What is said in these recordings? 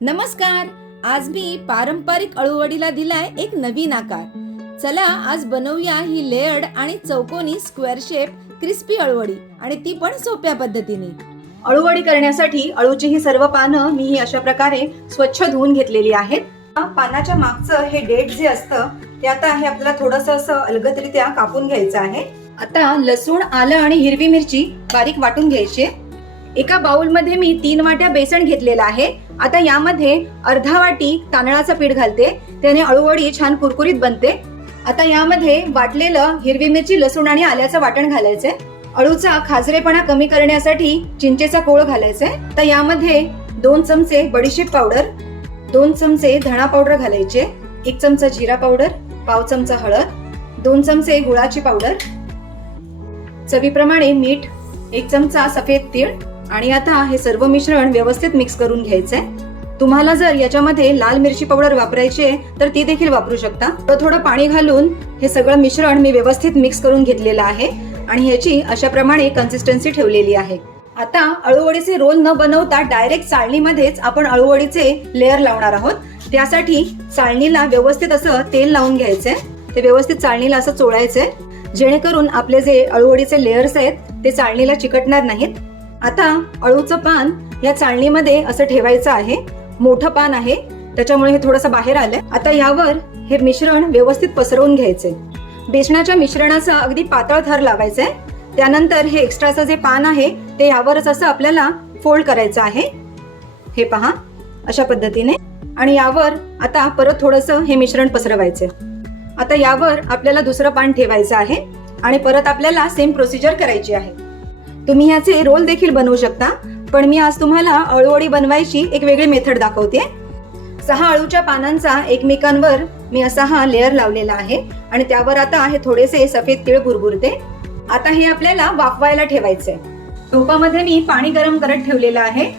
नमस्कार. आज मी पारंपरिक अळूवडीला दिलाय एक नवीन आकार. चला आज बनवूया ही लेयर्ड आणि चौकोनी स्क्वेअर शेप क्रिस्पी अळूवडी, आणि ती पण सोप्या पद्धतीने. अळूवडी करण्यासाठी अळूची ही सर्व पानं मी ही अशा प्रकारे स्वच्छ धुवून घेतलेली आहेत. पानाच्या मागचं हे डेट जे असतं ते आता हे आपल्याला थोडंसं असं अलगदरित्या कापून घ्यायचं आहे. आता लसूण, आलं आणि हिरवी मिरची बारीक वाटून घ्यायची. एका बाउल मध्ये मी 3 वाट्या बेसन घेतलेला आहे. आता यामध्ये अर्धा वाटी तांदळाचं पीठ घालते, त्याने अळूवडी छान कुरकुरीत बनते. आता यामध्ये वाटलेलं हिरवी मिरची, लसूण आणि आल्याचं वाटण घालायचंय. अळूचा खाजरेपणा कमी करण्यासाठी चिंचेचा कोळ घालायचाय. तर यामध्ये 2 चमचे बडीशेप पावडर, 2 चमचे धणा पावडर घालायचे, 1 चमचा जिरा पावडर, पाव चमचा हळद, 2 चमचे गुळाची पावडर, चवीप्रमाणे मीठ, 1 चमचा सफेद तीळ. आणि आता हे सर्व मिश्रण व्यवस्थित मिक्स करून घ्यायचंय. तुम्हाला जर याच्यामध्ये लाल मिरची पावडर वापरायची आहे तर ती देखील वापरू शकता. थोडं पाणी घालून हे सगळं मिश्रण मी व्यवस्थित मिक्स करून घेतलेलं आहे आणि ह्याची अशा प्रमाणे कन्सिस्टन्सी ठेवलेली आहे. आता अळूवडीचे रोल न बनवता डायरेक्ट चाळणीमध्येच आपण अळूवडीचे लेअर लावणार आहोत. त्यासाठी चाळणीला व्यवस्थित असं तेल लावून घ्यायचंय. ते व्यवस्थित चाळणीला असं चोळायचंय, जेणेकरून आपले जे अळूवडीचे लेयर्स आहेत ते चाळणीला चिकटणार नाहीत. आता अळूचं पान या चाळणीमध्ये असं ठेवायचं आहे. मोठं पान आहे त्याच्यामुळे हे थोडंसं बाहेर आलंय. आता यावर हे मिश्रण व्यवस्थित पसरवून घ्यायचंय. बेसनाच्या मिश्रणाचा अगदी पातळ थर लावायचाय. त्यानंतर हे एक्स्ट्राचं जे पान आहे ते यावरच असं आपल्याला फोल्ड करायचं आहे. हे पहा अशा पद्धतीने. आणि यावर आता परत थोडंसं हे मिश्रण पसरवायचंय. आता यावर आपल्याला दुसरं पान ठेवायचं आहे आणि परत आपल्याला सेम प्रोसिजर करायची आहे. तुम्ही ह्याचे रोल देखील बनवू शकता, पण मी आज तुम्हाला अळूवडी बनवायची एक वेगळी मेथड दाखवते. 6 अळूच्या पानांचा एकमेकांवर मी असा हा लेअर लावलेला आहे आणि त्यावर आता हे थोडेसे सफेद तीळ भुरभुरते. आता हे आपल्याला वाफवायला ठेवायचंय. टोपामध्ये मी पाणी गरम करत ठेवलेलं आहे.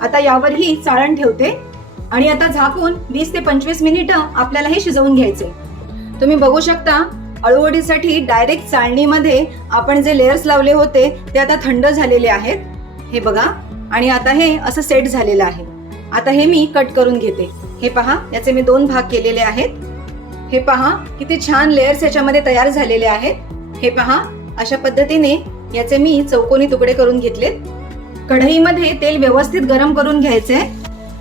आता यावरही चाळण ठेवते आणि आता झाकून 20 ते 25 मिनिटं आपल्याला हे शिजवून घ्यायचे. तुम्ही बघू शकता अळूवडीसाठी डायरेक्ट चाळणीमध्ये आपण जे लेयर्स लावले होते ते आता थंड झालेले आहेत. हे बघा. आणि आता हे असं सेट झालेलं आहे. आता हे मी कट करून घेते. हे पहा, याचे मी 2 भाग केलेले आहेत. हे पहा किती छान लेयर्स याच्यामध्ये तयार झालेले आहेत. हे पहा अशा पद्धतीने याचे मी चौकोनी तुकडे करून घेतलेत. कढईमध्ये तेल व्यवस्थित गरम करून घ्यायचे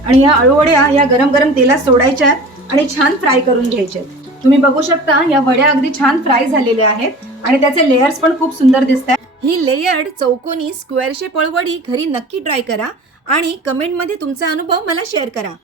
आणि या अळूवड्या या गरम गरम तेलात सोडायच्या आणि छान फ्राय करून घ्यायचे. तुम्ही बघू शकता या वड्या अगदी छान फ्राय झालेल्या आहेत आणि त्याचे लेयर्स पण खूप सुंदर दिसतात. ही लेयर्ड चौकोनी स्क्वेअर शेप अळूवडी घरी नक्की ट्राय करा आणि कमेंटमध्ये तुमचा अनुभव मला शेअर करा.